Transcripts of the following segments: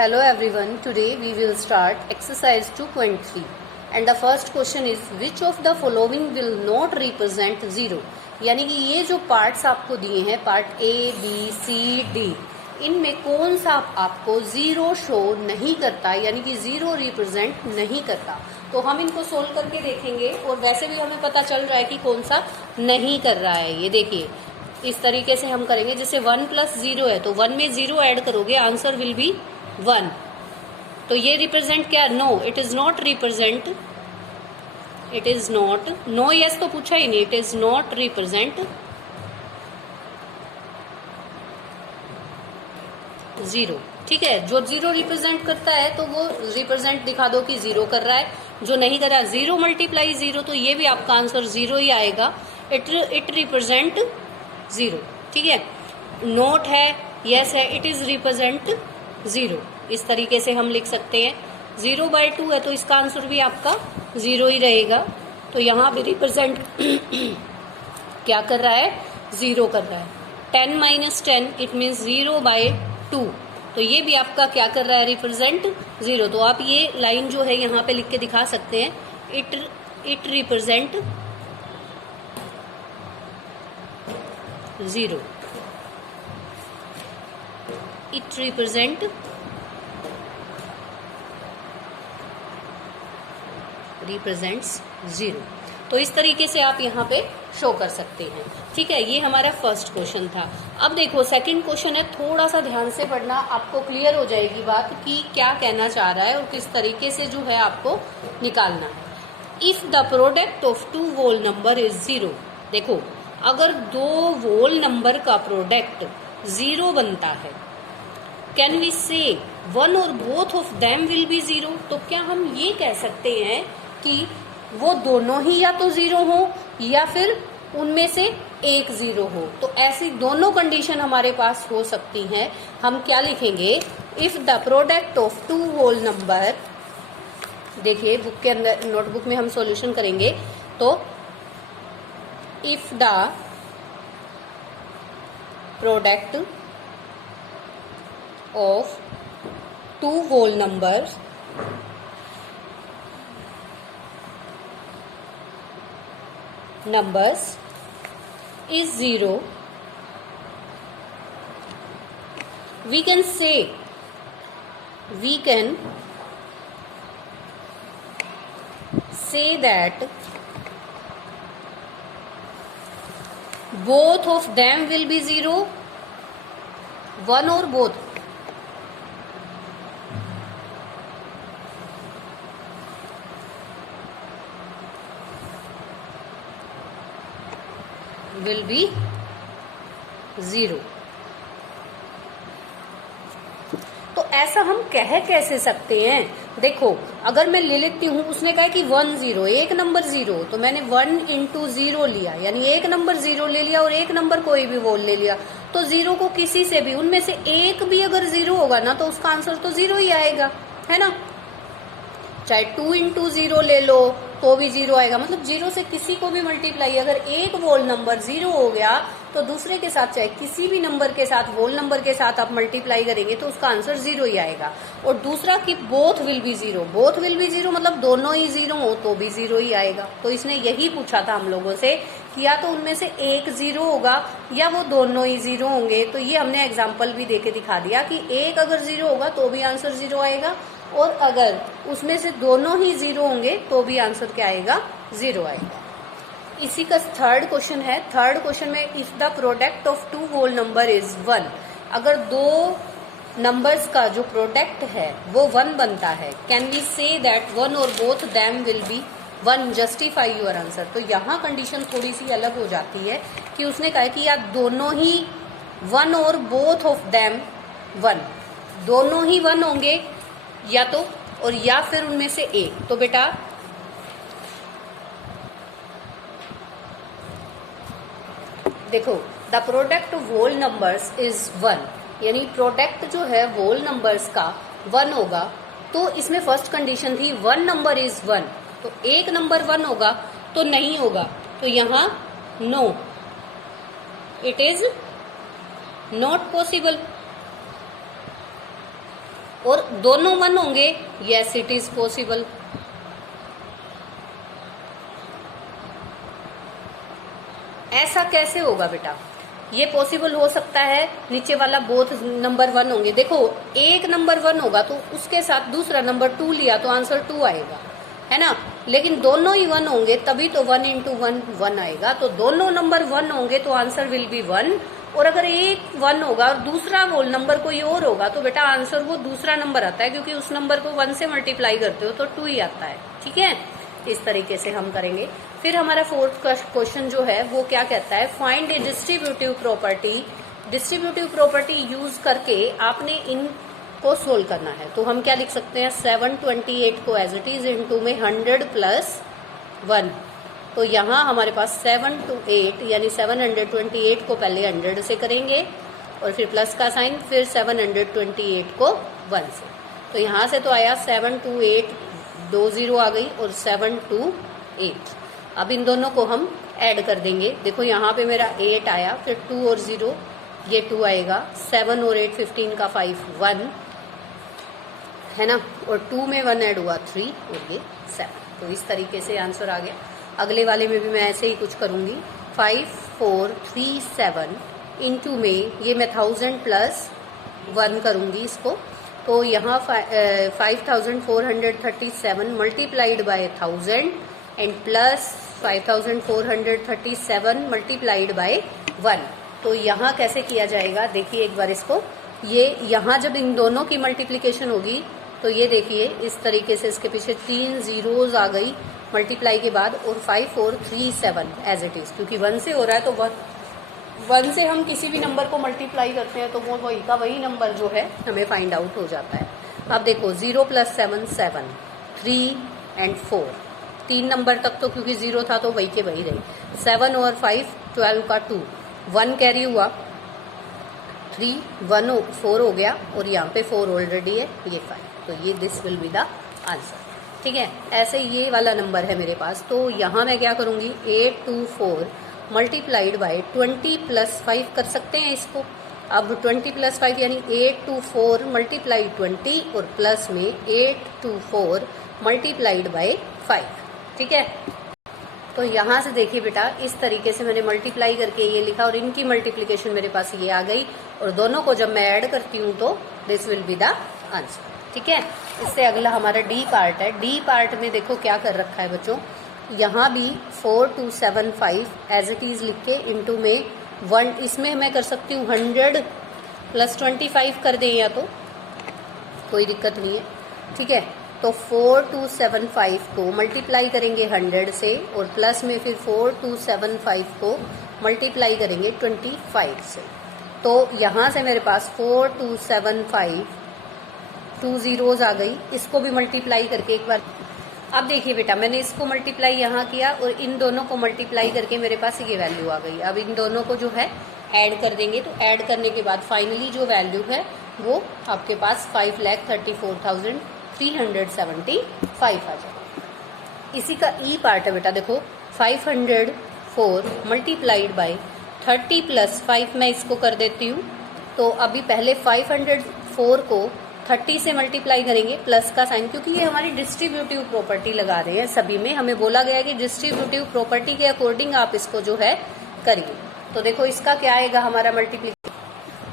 Hello everyone, today we will start exercise 2.3 and the first question is which of the following will not represent 0। यानी कि ये जो parts आपको दिए हैं part A, B, C, D, इनमें कौन सा आपको 0 शो नहीं करता यानी कि 0 रिप्रेजेंट नहीं करता। तो हम इनको सोल्व करके देखेंगे और वैसे भी हमें पता चल रहा है कि कौन सा नहीं कर रहा है। ये देखिए इस तरीके से हम करेंगे, जैसे 1 + 0 है तो 1 में 0 ऐड करोगे आंसर विल बी 1। तो ये रिप्रेजेंट क्या? No, it is not represent, it is not, no yes तो पूछा ही नहीं, इट इज नॉट रिप्रेजेंट 0। ठीक है, जो 0 रिप्रेजेंट करता है तो वो रिप्रेजेंट दिखा दो कि 0 कर रहा है। जो नहीं कर रहा 0 × 0 तो ये भी आपका आंसर 0 ही आएगा। It represent 0। ठीक है, नोट है, यस है, इट इज रिप्रेजेंट 0। इस तरीके से हम लिख सकते हैं। 0/2 है तो इसका आंसर भी आपका 0 ही रहेगा। तो यहाँ भी रिप्रेजेंट क्या कर रहा है? 0 कर रहा है। 10 - 10 इट मीन्स 0/2, तो ये भी आपका क्या कर रहा है? रिप्रेजेंट 0। तो आप ये लाइन जो है यहाँ पे लिख के दिखा सकते हैं, it represent 0, it represent represents 0। तो इस तरीके से आप यहाँ पे शो कर सकते हैं। ठीक है, ये हमारा फर्स्ट क्वेश्चन था। अब देखो सेकंड क्वेश्चन है, थोड़ा सा ध्यान से पढ़ना, आपको क्लियर हो जाएगी बात कि क्या कहना चाह रहा है और किस तरीके से जो है आपको निकालना है। If the product of 2 whole number is 0। देखो अगर 2 whole नंबर का प्रोडक्ट 0 बनता है, कैन वी से वन और both of them will B 0। तो क्या हम ये कह सकते हैं कि वो दोनों ही या तो 0 हो या फिर उनमें से एक 0 हो। तो ऐसी दोनों कंडीशन हमारे पास हो सकती हैं। हम क्या लिखेंगे? If the product of 2 whole number, देखिए बुक के अंदर नोटबुक में हम सॉल्यूशन करेंगे। तो if the product of 2 whole numbers is 0, we can say that both of them will be 0, one or both will be 0। तो ऐसा हम कह कैसे सकते हैं? देखो अगर मैं ले लेती हूँ, उसने कहा कि 1 0, एक नंबर 0, तो मैंने 1 × 0 लिया, यानी एक नंबर 0 ले लिया और एक नंबर कोई भी वोल ले लिया। तो 0 को किसी से भी, उनमें से एक भी अगर 0 होगा ना तो उसका आंसर तो 0 ही आएगा, है ना। चाहे 2 × 0 ले लो तो भी 0 आएगा। मतलब 0 से किसी को भी मल्टीप्लाई, अगर एक वोल नंबर 0 हो गया तो दूसरे के साथ चाहे किसी भी नंबर के साथ, वोल नंबर के साथ आप मल्टीप्लाई करेंगे तो उसका आंसर 0 ही आएगा। और दूसरा कि both will be 0, both will be 0 मतलब दोनों ही 0 हो तो भी 0 ही आएगा। तो इसने यही पूछा था हम लोगों से कि या तो उनमें से एक 0 होगा या वो दोनों ही 0 होंगे। तो ये हमने एग्जाम्पल भी देके दिखा दिया कि एक अगर 0 होगा तो भी आंसर 0 आएगा, और अगर उसमें से दोनों ही 0 होंगे तो भी आंसर क्या आएगा? 0 आएगा। इसी का थर्ड क्वेश्चन है। थर्ड क्वेश्चन में if the product of 2 whole number is 1, अगर 2 नंबर्स का जो प्रोडक्ट है वो 1 बनता है, can we say that one और both them will be 1, justify your answer. तो यहाँ कंडीशन थोड़ी सी अलग हो जाती है कि उसने कहा कि या दोनों ही 1 और बोथ ऑफ देम 1, दोनों ही 1 होंगे या तो, और या फिर उनमें से एक। तो बेटा देखो the product of whole numbers is 1, यानी प्रोडक्ट जो है होल नंबर्स का 1 होगा। तो इसमें फर्स्ट कंडीशन थी 1 नंबर इज 1, तो एक नंबर 1 होगा तो नहीं होगा। तो यहाँ no, it is not possible. और दोनों 1 होंगे, यस इट इज पॉसिबल। ऐसा कैसे होगा बेटा? ये पॉसिबल हो सकता है, नीचे वाला बोथ नंबर 1 होंगे। देखो एक नंबर 1 होगा तो उसके साथ दूसरा नंबर 2 लिया तो आंसर 2 आएगा, है ना। लेकिन दोनों ही 1 होंगे तभी तो 1 इंटू 1 1 आएगा। तो दोनों नंबर 1 होंगे तो आंसर विल बी 1। और अगर एक 1 होगा और दूसरा वो नंबर कोई और होगा तो बेटा आंसर वो दूसरा नंबर आता है, क्योंकि उस नंबर को 1 से मल्टीप्लाई करते हो तो 2 ही आता है। ठीक है, इस तरीके से हम करेंगे। फिर हमारा फोर्थ क्वेश्चन जो है वो क्या कहता है, find a distributive property. Distributive property use करके आपने इनको सोल्व करना है। तो हम क्या लिख सकते हैं, 728 को एज इट इज इनटू में 100 प्लस 1। तो यहाँ हमारे पास 7 to 8 यानी 728 को पहले 100 से करेंगे और फिर प्लस का साइन, फिर 728 को 1 से। तो यहाँ से तो आया 7 to 8, 2 0 आ गई और 7 to 8। अब इन दोनों को हम ऐड कर देंगे। देखो यहाँ पे मेरा 8 आया, फिर 2 और 0 ये 2 आएगा, 7 और 8 15 का 5 1 है ना, और 2 में 1 ऐड हुआ 3 और ये 7। तो इस तरीके से आंसर आ गया। अगले वाले में भी मैं ऐसे ही कुछ करूंगी, 5 4 3 7 इंटू में ये मैं 1000 प्लस 1 करूंगी इसको। तो यहाँ 5437 multiplied by 1000 and plus 5437 multiplied by 1। तो यहाँ कैसे किया जाएगा, देखिए एक बार इसको। ये यहाँ जब इन दोनों की मल्टीप्लिकेशन होगी तो ये देखिए इस तरीके से इसके पीछे 3 जीरोज आ गई मल्टीप्लाई के बाद, और 5437 एज इट इज, क्योंकि 1 से हो रहा है तो 1 से हम किसी भी नंबर को मल्टीप्लाई करते हैं तो वो वही का वही नंबर जो है हमें फाइंड आउट हो जाता है। अब देखो 0 प्लस 7 7, 3 एंड 4, 3 नंबर तक तो क्योंकि 0 था तो वही के वही रही। 7 और 5 12 का 2, 1 कैरी हुआ, 3 1 4 हो गया और यहाँ पे 4 ऑलरेडी है, ये 5। तो ये this will be the answer. ठीक है, ऐसे ये वाला नंबर है मेरे पास। तो यहाँ मैं क्या करूँगी, 824 मल्टीप्लाइड बाय 20 प्लस 5 कर सकते हैं इसको। अब 20 प्लस 5 यानी 824 मल्टीप्लाइड 20 और प्लस में 824 मल्टीप्लाइड बाय 5। ठीक है, तो यहाँ से देखिए बेटा इस तरीके से मैंने मल्टीप्लाई करके ये लिखा और इनकी मल्टीप्लिकेशन मेरे पास ये आ गई, और दोनों को जब मैं ऐड करती हूँ तो this will be the answer. ठीक है, इससे अगला हमारा डी पार्ट है। डी पार्ट में देखो क्या कर रखा है बच्चों, यहाँ भी 4275 एज इट इज लिख के इंटू में 1, इसमें मैं कर सकती हूँ 100 प्लस 25 कर दें या तो कोई दिक्कत नहीं है। ठीक है, तो 4275 को मल्टीप्लाई करेंगे 100 से और प्लस में फिर 4275 को मल्टीप्लाई करेंगे 25 से। तो यहाँ से मेरे पास 4275 2 जीरोज आ गई, इसको भी मल्टीप्लाई करके एक बार। अब देखिए बेटा मैंने इसको मल्टीप्लाई यहाँ किया और इन दोनों को मल्टीप्लाई करके मेरे पास ये वैल्यू आ गई। अब इन दोनों को जो है ऐड कर देंगे, तो ऐड करने के बाद फाइनली जो वैल्यू है वो आपके पास 5,34,375 आ जाएगा। इसी का ई पार्ट है बेटा, देखो 504 मल्टीप्लाइड बाय 30 प्लस 5 मैं इसको कर देती हूँ। तो अभी पहले 504 को 30 से मल्टीप्लाई करेंगे प्लस का साइन, क्योंकि ये हमारी डिस्ट्रीब्यूटिव प्रॉपर्टी लगा रहे हैं। सभी में हमें बोला गया है कि डिस्ट्रीब्यूटिव प्रॉपर्टी के अकॉर्डिंग आप इसको जो है करिए। तो देखो इसका क्या आएगा हमारा मल्टीप्लिकेशन।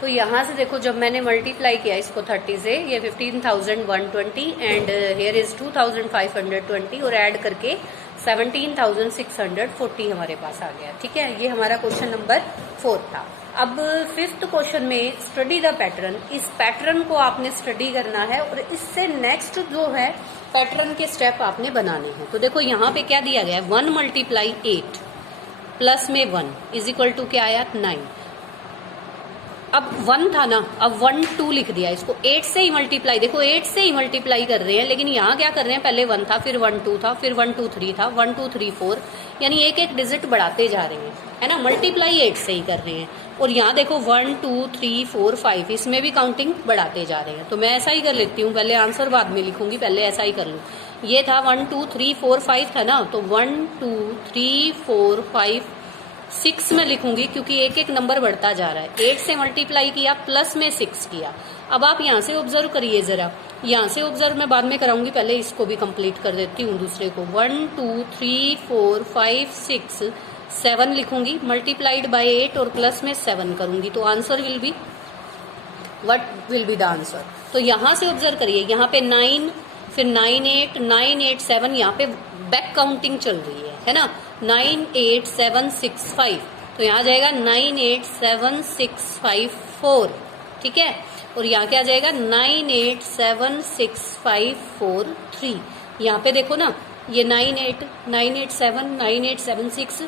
तो यहाँ से देखो जब मैंने मल्टीप्लाई किया इसको 30 से, ये 15,120 एंड हियर इज 2,520 और ऐड करके 17,640 हमारे पास आ गया। ठीक है, ये हमारा क्वेश्चन नंबर 4 था। अब 5th क्वेश्चन में स्टडी द पैटर्न। इस पैटर्न को आपने स्टडी करना है और इससे नेक्स्ट जो है पैटर्न के स्टेप आपने बनाने हैं। तो देखो यहाँ पे क्या दिया गया है, 1 मल्टीप्लाई 8 प्लस में 1 इज इक्वल टू क्या आया 9। अब 1 था ना, अब 1 2 लिख दिया, इसको 8 से ही मल्टीप्लाई, देखो 8 से ही मल्टीप्लाई कर रहे हैं, लेकिन यहाँ क्या कर रहे हैं, पहले 1 था, फिर 1 2 था, फिर 1 2 3 था, 1 2 3 4, यानी एक एक डिजिट बढ़ाते जा रहे हैं, है ना। मल्टीप्लाई 8 से ही कर रहे हैं। और यहाँ देखो 1 2 3 4 5, इसमें भी काउंटिंग बढ़ाते जा रहे हैं। तो मैं ऐसा ही कर लेती हूँ, पहले आंसर बाद में लिखूंगी, पहले ऐसा ही कर लूँ। ये था 1 2 3 4 5 था ना, तो 1 2 3 4 5 6 में लिखूंगी, क्योंकि एक एक नंबर बढ़ता जा रहा है। 8 से मल्टीप्लाई किया, प्लस में 6 किया, अब आप यहाँ से ऑब्जर्व करिए जरा, यहाँ से ऑब्जर्व मैं बाद में कराऊंगी, पहले इसको भी कंप्लीट कर देती हूँ दूसरे को। 1 2 3 4 5 6 7 लिखूंगी, मल्टीप्लाइड बाय 8 और प्लस में 7 करूंगी, तो answer will be, what will be the answer. तो यहाँ से ऑब्जर्व करिए, यहाँ पे 9, फिर 9 8 9 8 7, यहाँ पे बैक काउंटिंग चल रही है ना, 9 8 7 6 5, तो यहाँ जाएगा 9 8 7 6 5 4, ठीक है। और यहाँ क्या आ जाएगा 9 8 7 6 5 4 3। यहाँ पे देखो ना, ये 9 8 9 8 7 9 8 7 6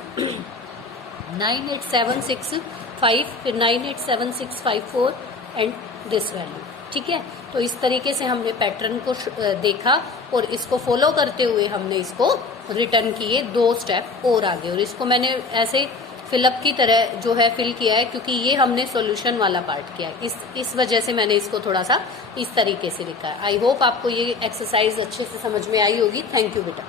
9 8 7 6 5, फिर 9 8 7 6 5 4 एंड दिस वैल्यू, ठीक है। तो इस तरीके से हमने पैटर्न को देखा और इसको फॉलो करते हुए हमने इसको रिटर्न किए 2 स्टेप और आगे, और इसको मैंने ऐसे फिलअप की तरह जो है फिल किया है, क्योंकि ये हमने सॉल्यूशन वाला पार्ट किया है, इस वजह से मैंने इसको थोड़ा सा इस तरीके से लिखा है। आई होप आपको ये एक्सरसाइज अच्छे से समझ में आई होगी। थैंक यू बेटा।